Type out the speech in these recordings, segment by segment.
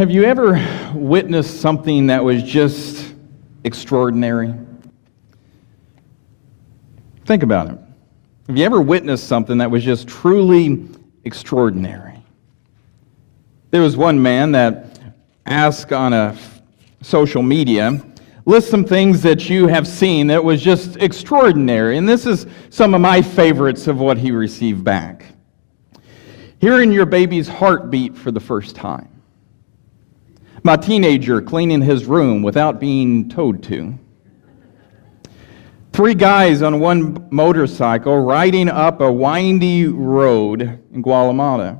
Have you ever witnessed something that was just extraordinary? Think about it. Have you ever witnessed something that was just truly extraordinary? There was one man that asked on a social media, list some things that you have seen that was just extraordinary. And this is some of my favorites of what he received back. Hearing your baby's heartbeat for the first time. My teenager cleaning his room without being told to. 3 guys on one motorcycle riding up a windy road in Guatemala,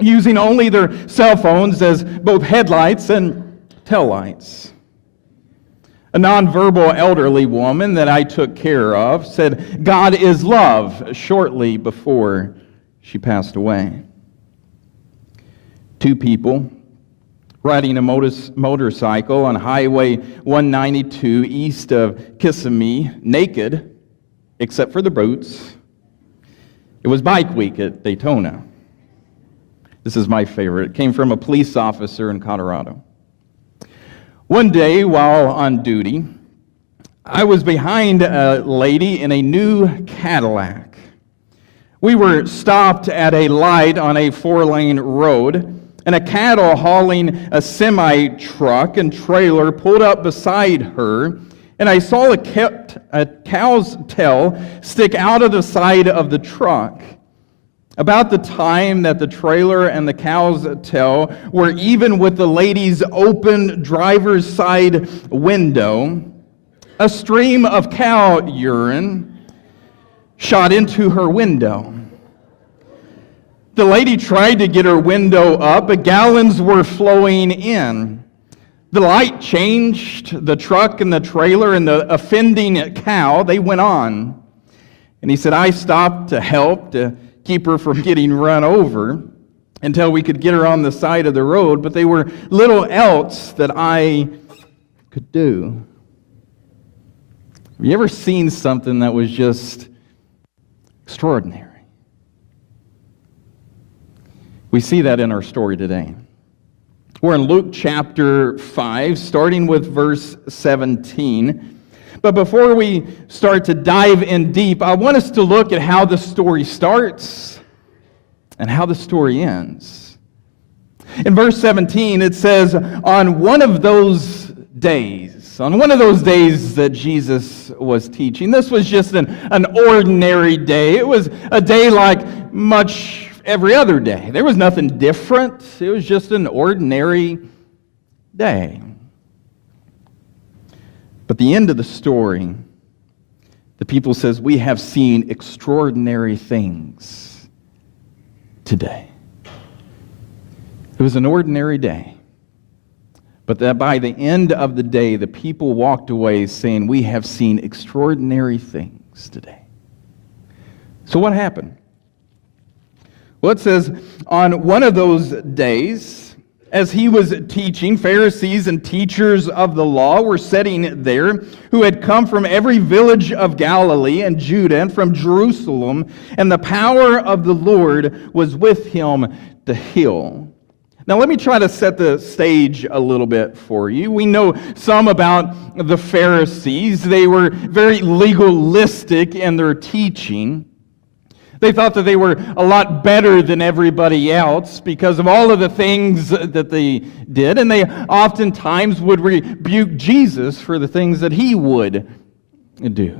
using only their cell phones as both headlights and taillights. A nonverbal elderly woman that I took care of said, "God is love," shortly before she passed away. 2 people riding a motorcycle on Highway 192 east of Kissimmee, naked, except for the boots. It was Bike Week at Daytona. This is my favorite. It came from a police officer in Colorado. One day, while on duty, I was behind a lady in a new Cadillac. We were stopped at a light on a 4-lane road, and a cattle hauling a semi-truck and trailer pulled up beside her, and I saw a cow's tail stick out of the side of the truck. About the time that the trailer and the cow's tail were even with the lady's open driver's side window, a stream of cow urine shot into her window. The lady tried to get her window up, but gallons were flowing in. The light changed the truck and the trailer and the offending cow. They went on. And he said, I stopped to help, to keep her from getting run over until we could get her on the side of the road, but there were little else that I could do. Have you ever seen something that was just extraordinary? We see that in our story today. We're in Luke chapter 5, starting with verse 17. But before we start to dive in deep, I want us to look at how the story starts and how the story ends. In verse 17, it says, on one of those days that Jesus was teaching, this was just an ordinary day. It was a day like much every other day. There was nothing different. It was just an ordinary day. But the end of the story, the people says, we have seen extraordinary things today. It was an ordinary day. But that by the end of the day, the people walked away saying, we have seen extraordinary things today. So what happened? Well, it says, on one of those days, as he was teaching, Pharisees and teachers of the law were sitting there, who had come from every village of Galilee and Judah and from Jerusalem, and the power of the Lord was with him to heal. Now, let me try to set the stage a little bit for you. We know some about the Pharisees. They were very legalistic in their teaching. They thought that they were a lot better than everybody else because of all of the things that they did, and they oftentimes would rebuke Jesus for the things that he would do.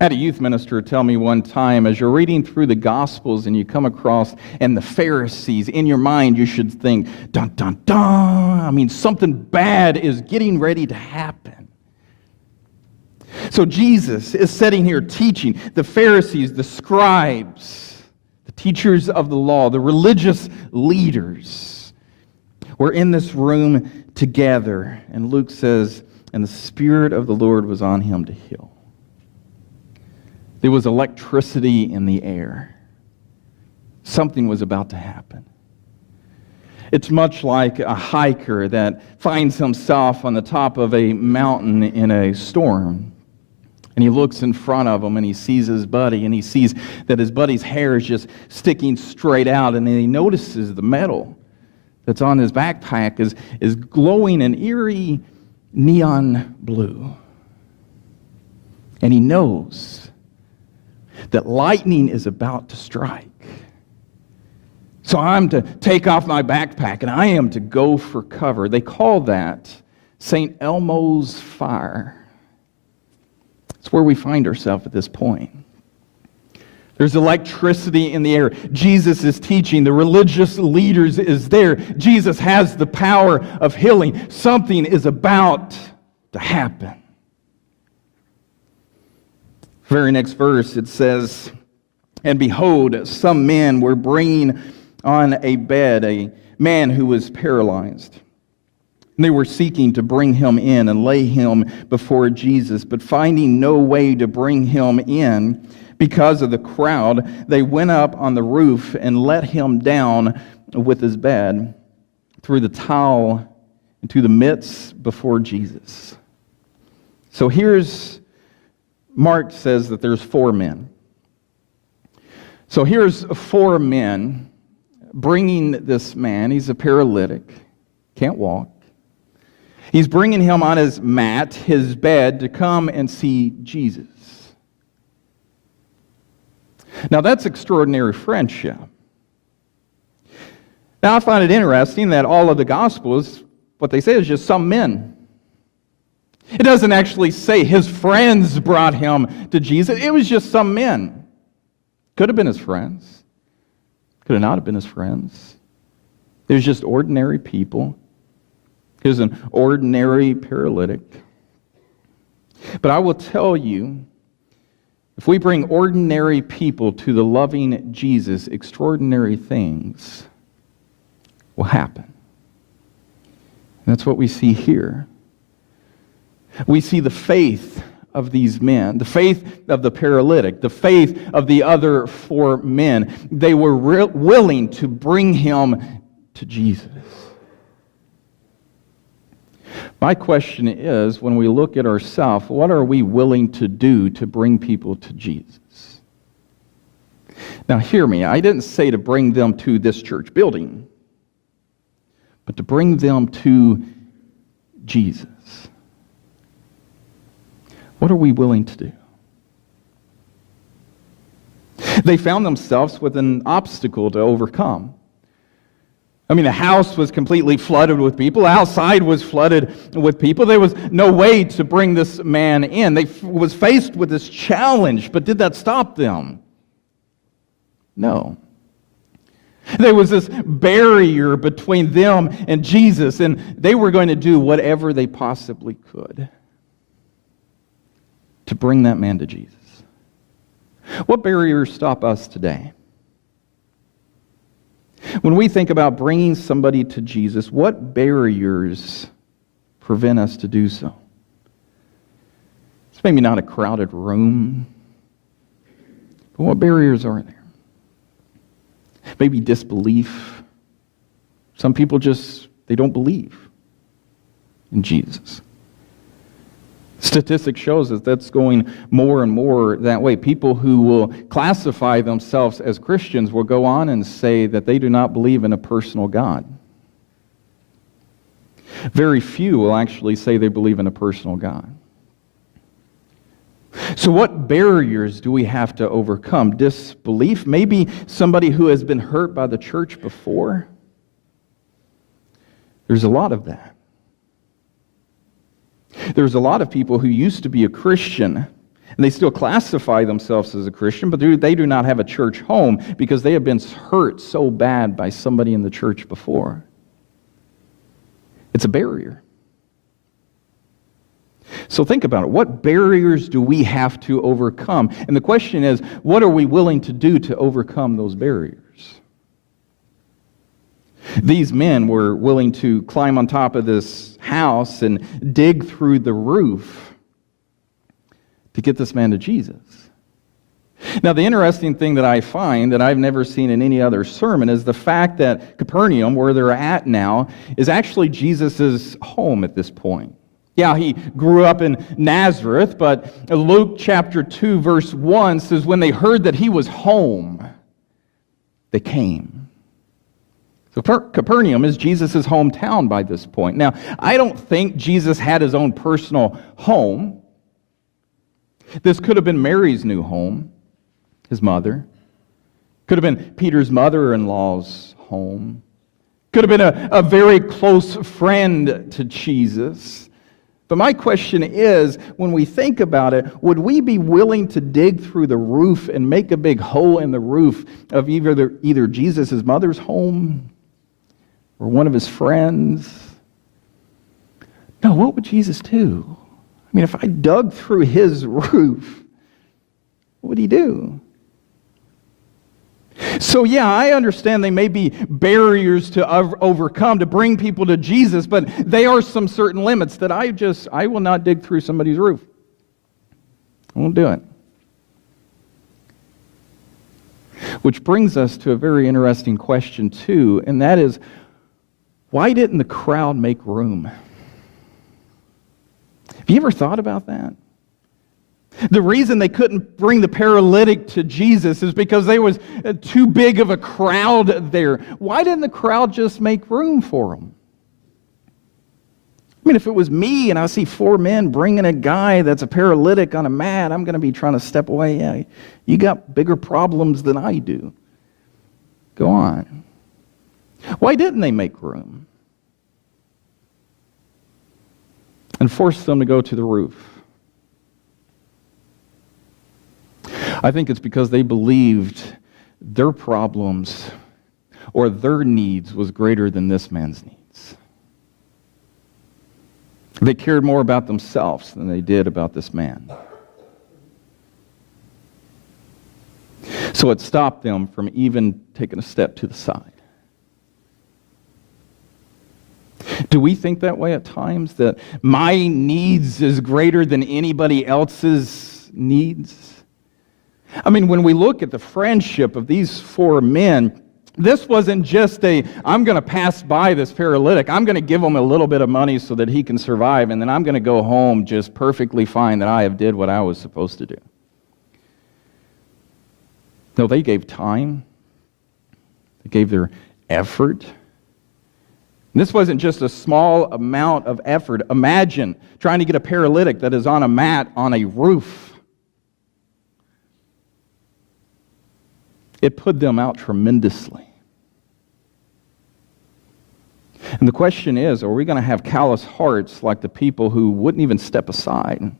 I had a youth minister tell me one time, as you're reading through the Gospels and you come across, and the Pharisees, in your mind you should think, dun, dun, dun. I mean, something bad is getting ready to happen. So Jesus is sitting here teaching. The Pharisees, the scribes, the teachers of the law, the religious leaders were in this room together. And Luke says, and the Spirit of the Lord was on him to heal. There was electricity in the air. Something was about to happen. It's much like a hiker that finds himself on the top of a mountain in a storm. And he looks in front of him and he sees his buddy, and he sees that his buddy's hair is just sticking straight out, and then he notices the metal that's on his backpack is glowing an eerie neon blue. And he knows that lightning is about to strike. So I'm to take off my backpack and I am to go for cover. They call that St. Elmo's fire. It's where we find ourselves at this point. There's electricity in the air. Jesus is teaching. The religious leaders is there. Jesus has the power of healing. Something is about to happen. Very next verse, it says, "And behold, some men were bringing on a bed a man who was paralyzed. And they were seeking to bring him in and lay him before Jesus. But finding no way to bring him in because of the crowd, they went up on the roof and let him down with his bed through the towel into the midst before Jesus." So here's, Mark says that there's 4 men. So here's 4 men bringing this man. He's a paralytic, can't walk. He's bringing him on his mat, his bed, to come and see Jesus. Now that's extraordinary friendship. Now I find it interesting that all of the Gospels, what they say is just some men. It doesn't actually say his friends brought him to Jesus. It was just some men. Could have been his friends. Could have not have been his friends. It was just ordinary people. He was an ordinary paralytic. But I will tell you, if we bring ordinary people to the loving Jesus, extraordinary things will happen. And that's what we see here. We see the faith of these men, the faith of the paralytic, the faith of the other 4 men. They were willing to bring him to Jesus. My question is, when we look at ourselves, what are we willing to do to bring people to Jesus? Now hear me, I didn't say to bring them to this church building, but to bring them to Jesus. What are we willing to do? They found themselves with an obstacle to overcome. I mean, the house was completely flooded with people. Outside was flooded with people. There was no way to bring this man in. They was faced with this challenge, but did that stop them? No. There was this barrier between them and Jesus, and they were going to do whatever they possibly could to bring that man to Jesus. What barriers stop us today? When we think about bringing somebody to Jesus, what barriers prevent us to do so? It's maybe not a crowded room, but what barriers are there? Maybe disbelief. Some people they don't believe in Jesus. Statistics shows that that's going more and more that way. People who will classify themselves as Christians will go on and say that they do not believe in a personal God. Very few will actually say they believe in a personal God. So what barriers do we have to overcome? Disbelief? Maybe somebody who has been hurt by the church before? There's a lot of that. There's a lot of people who used to be a Christian, and they still classify themselves as a Christian, but they do not have a church home because they have been hurt so bad by somebody in the church before. It's a barrier. So think about it. What barriers do we have to overcome? And the question is, what are we willing to do to overcome those barriers? These men were willing to climb on top of this house and dig through the roof to get this man to Jesus. Now, the interesting thing that I find that I've never seen in any other sermon is the fact that Capernaum, where they're at now, is actually Jesus' home at this point. Yeah, he grew up in Nazareth, but Luke chapter 2, verse 1 says, when they heard that he was home, they came. So Capernaum is Jesus' hometown by this point. Now, I don't think Jesus had his own personal home. This could have been Mary's new home, his mother. Could have been Peter's mother-in-law's home. Could have been a very close friend to Jesus. But my question is, when we think about it, would we be willing to dig through the roof and make a big hole in the roof of either Jesus' mother's home or one of his friends? No, what would Jesus do? I mean, if I dug through his roof, what would he do? So yeah, I understand they may be barriers to overcome to bring people to Jesus, but they are some certain limits that I will not dig through somebody's roof. I won't do it. Which brings us to a very interesting question too, and that is, why didn't the crowd make room? Have you ever thought about that? The reason they couldn't bring the paralytic to Jesus is because there was too big of a crowd there. Why didn't the crowd just make room for him? I mean, if it was me and I see 4 men bringing a guy that's a paralytic on a mat, I'm going to be trying to step away. Yeah, you got bigger problems than I do. Go on. Why didn't they make room and force them to go to the roof? I think it's because they believed their problems or their needs was greater than this man's needs. They cared more about themselves than they did about this man. So it stopped them from even taking a step to the side. Do we think that way at times? That my needs is greater than anybody else's needs? I mean, when we look at the friendship of these 4 men, this wasn't just I'm going to pass by this paralytic. I'm going to give him a little bit of money so that he can survive, and then I'm going to go home just perfectly fine that I have did what I was supposed to do. No, they gave time. They gave their effort. And this wasn't just a small amount of effort. Imagine trying to get a paralytic that is on a mat on a roof. It put them out tremendously. And the question is, are we going to have callous hearts like the people who wouldn't even step aside?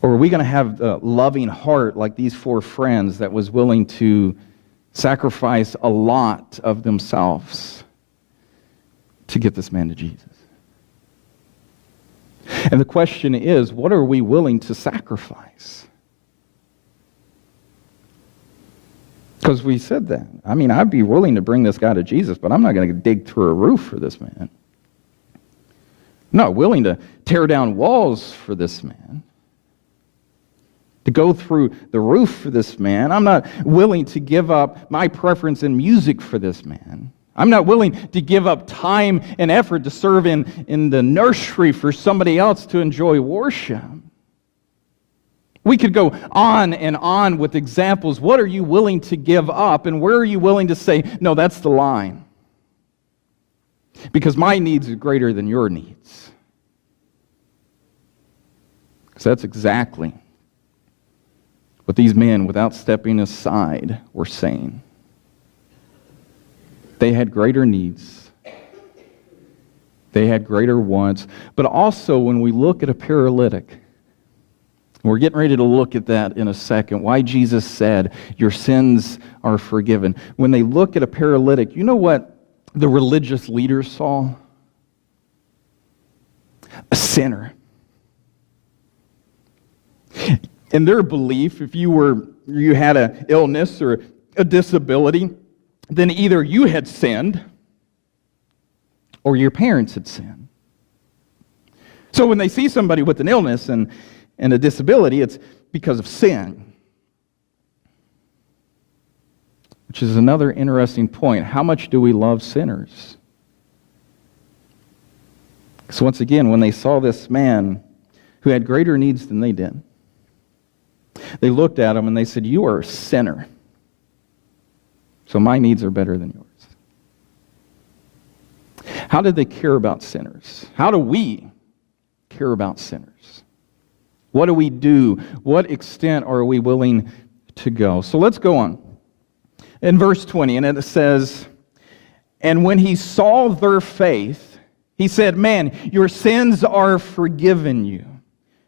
Or are we going to have a loving heart like these 4 friends that was willing to sacrifice a lot of themselves to get this man to Jesus? And the question is, what are we willing to sacrifice? Because we said that. I mean, I'd be willing to bring this guy to Jesus, but I'm not going to dig through a roof for this man. I'm not willing to tear down walls for this man. To go through the roof for this man. I'm not willing to give up my preference in music for this man. I'm not willing to give up time and effort to serve in the nursery for somebody else to enjoy worship. We could go on and on with examples. What are you willing to give up, and where are you willing to say, no, that's the line? Because my needs are greater than your needs. Because that's exactly what these men, without stepping aside, were saying. They had greater needs. They had greater wants. But also, when we look at a paralytic, we're getting ready to look at that in a second, why Jesus said, your sins are forgiven. When they look at a paralytic, you know what the religious leaders saw? A sinner. In their belief, if you had an illness or a disability, then either you had sinned or your parents had sinned. So when they see somebody with an illness and a disability, it's because of sin. Which is another interesting point. How much do we love sinners? So once again, when they saw this man who had greater needs than they did, they looked at him and they said, you are a sinner. So my needs are better than yours. How did they care about sinners? How do we care about sinners? What do we do? What extent are we willing to go? So let's go on. In verse 20, and it says, "And when he saw their faith, he said, 'Man, your sins are forgiven you.'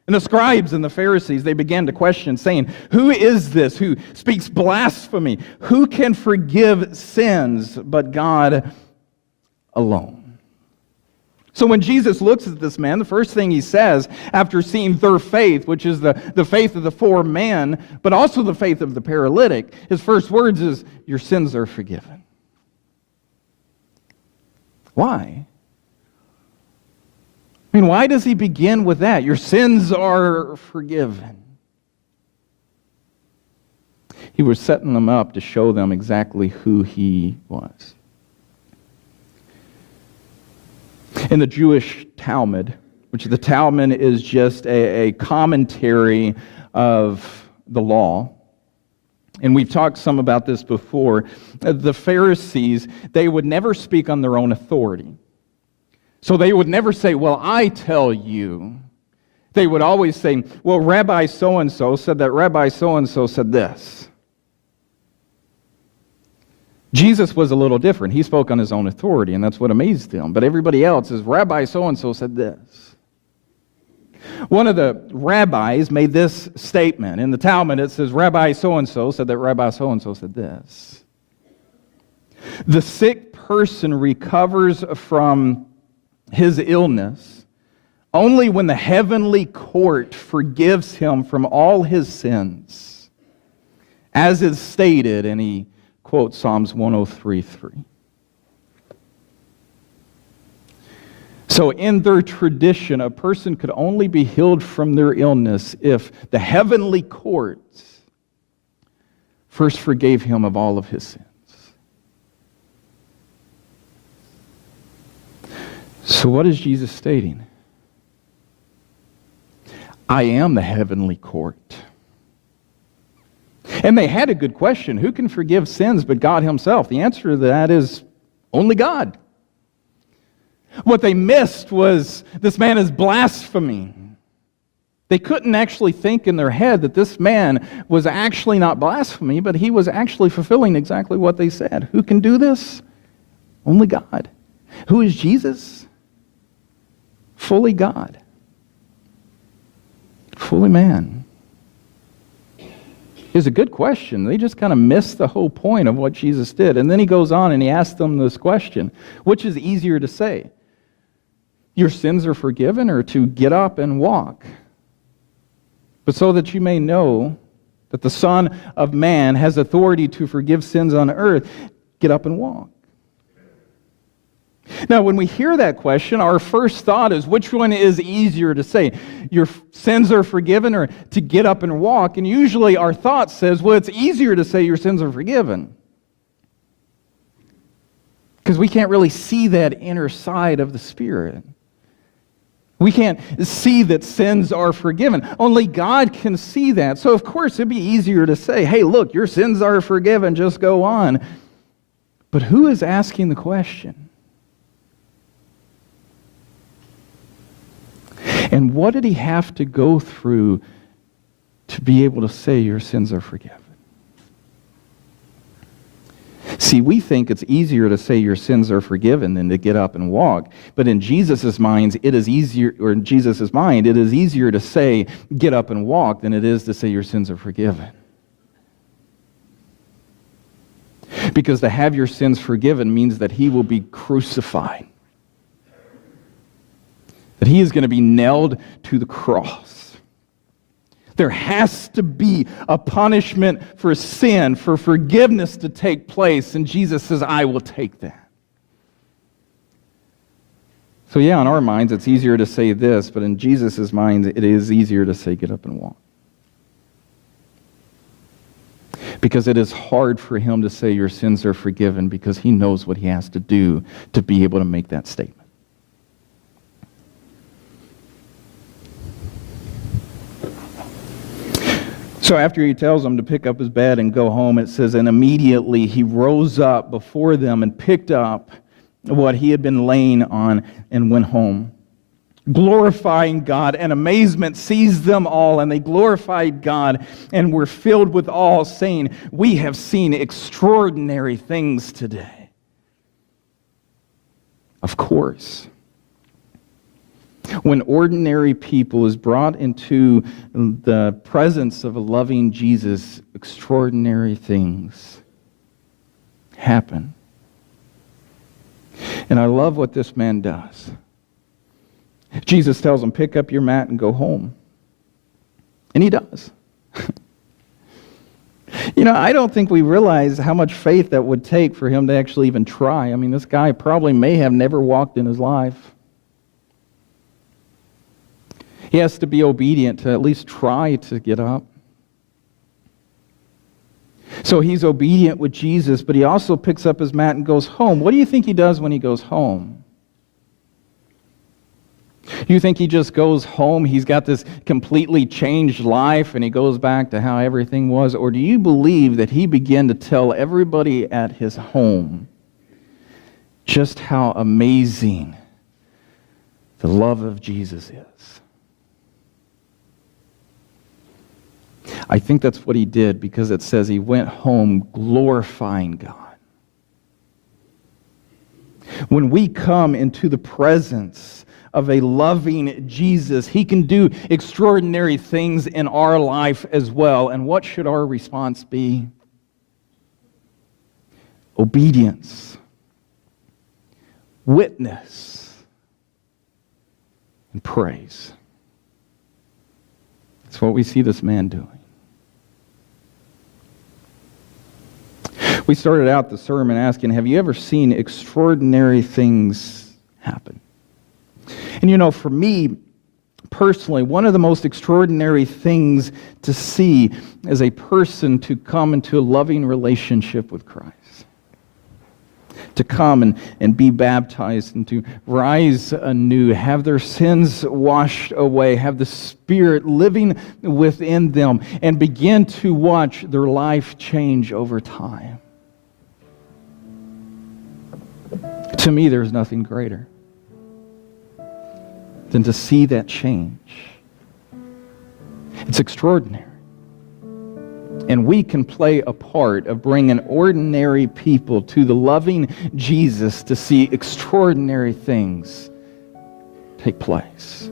And the scribes and the Pharisees, they began to question, saying, 'Who is this who speaks blasphemy? Who can forgive sins but God alone?'" So when Jesus looks at this man, the first thing he says, after seeing their faith, which is the faith of the four men, but also the faith of the paralytic, his first words is, "Your sins are forgiven." Why? I mean, why does he begin with that? Your sins are forgiven. He was setting them up to show them exactly who he was. In the Jewish Talmud, which the Talmud is just a commentary of the law, and we've talked some about this before, the Pharisees, they would never speak on their own authority. So they would never say, "Well, I tell you." They would always say, "Well, Rabbi so-and-so said that Rabbi so-and-so said this." Jesus was a little different. He spoke on his own authority, and that's what amazed him. But everybody else is, "Rabbi so-and-so said this." One of the rabbis made this statement. In the Talmud, it says, "Rabbi so-and-so said that Rabbi so-and-so said this." The sick person recovers from his illness only when the heavenly court forgives him from all his sins, as is stated, and he quotes Psalms 103:3. So in their tradition, a person could only be healed from their illness if the heavenly courts first forgave him of all of his sins. So what is Jesus stating? I am the heavenly court. And they had a good question. Who can forgive sins but God himself? The answer to that is only God. What they missed was this man is blaspheming. They couldn't actually think in their head that this man was actually not blasphemy, but he was actually fulfilling exactly what they said. Who can do this? Only God. Who is Jesus? Fully God. Fully man. It's a good question. They just kind of missed the whole point of what Jesus did. And then he goes on and he asks them this question. Which is easier to say? Your sins are forgiven, or to get up and walk? But so that you may know that the Son of Man has authority to forgive sins on earth, get up and walk. Now, when we hear that question, our first thought is, which one is easier to say? Your sins are forgiven, or to get up and walk? And usually our thought says, well, it's easier to say your sins are forgiven. Because we can't really see that inner side of the Spirit. We can't see that sins are forgiven. Only God can see that. So, of course, it'd be easier to say, hey, look, your sins are forgiven, just go on. But who is asking the question? And what did he have to go through to be able to say your sins are forgiven? See, we think it's easier to say your sins are forgiven than to get up and walk. But in Jesus' mind, it is easier to say get up and walk than it is to say your sins are forgiven. Because to have your sins forgiven means that he will be crucified. That he is going to be nailed to the cross. There has to be a punishment for sin, for forgiveness to take place, and Jesus says, I will take that. So yeah, in our minds, it's easier to say this, but in Jesus' mind, it is easier to say, get up and walk. Because it is hard for him to say your sins are forgiven, because he knows what he has to do to be able to make that statement. So after he tells them to pick up his bed and go home, it says, and immediately he rose up before them and picked up what he had been laying on and went home. Glorifying God, and amazement seized them all, and they glorified God and were filled with awe, saying, "We have seen extraordinary things today." Of course, when ordinary people is brought into the presence of a loving Jesus, extraordinary things happen. And I love what this man does. Jesus tells him, "Pick up your mat and go home." And he does. I don't think we realize how much faith that would take for him to actually even try. I mean, this guy probably may have never walked in his life. He has to be obedient to at least try to get up. So he's obedient with Jesus, but he also picks up his mat and goes home. What do you think he does when he goes home? You think he just goes home, he's got this completely changed life, and he goes back to how everything was? Or do you believe that he began to tell everybody at his home just how amazing the love of Jesus is? I think that's what he did, because it says he went home glorifying God. When we come into the presence of a loving Jesus, he can do extraordinary things in our life as well. And what should our response be? Obedience, witness, and praise. That's what we see this man doing. We started out the sermon asking, have you ever seen extraordinary things happen? And for me, personally, one of the most extraordinary things to see is a person to come into a loving relationship with Christ. To come and be baptized and to rise anew, have their sins washed away, have the Spirit living within them, and begin to watch their life change over time. To me, there's nothing greater than to see that change. It's extraordinary. And we can play a part of bringing ordinary people to the loving Jesus to see extraordinary things take place.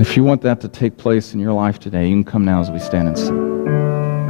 If you want that to take place in your life today, you can come now as we stand and sing.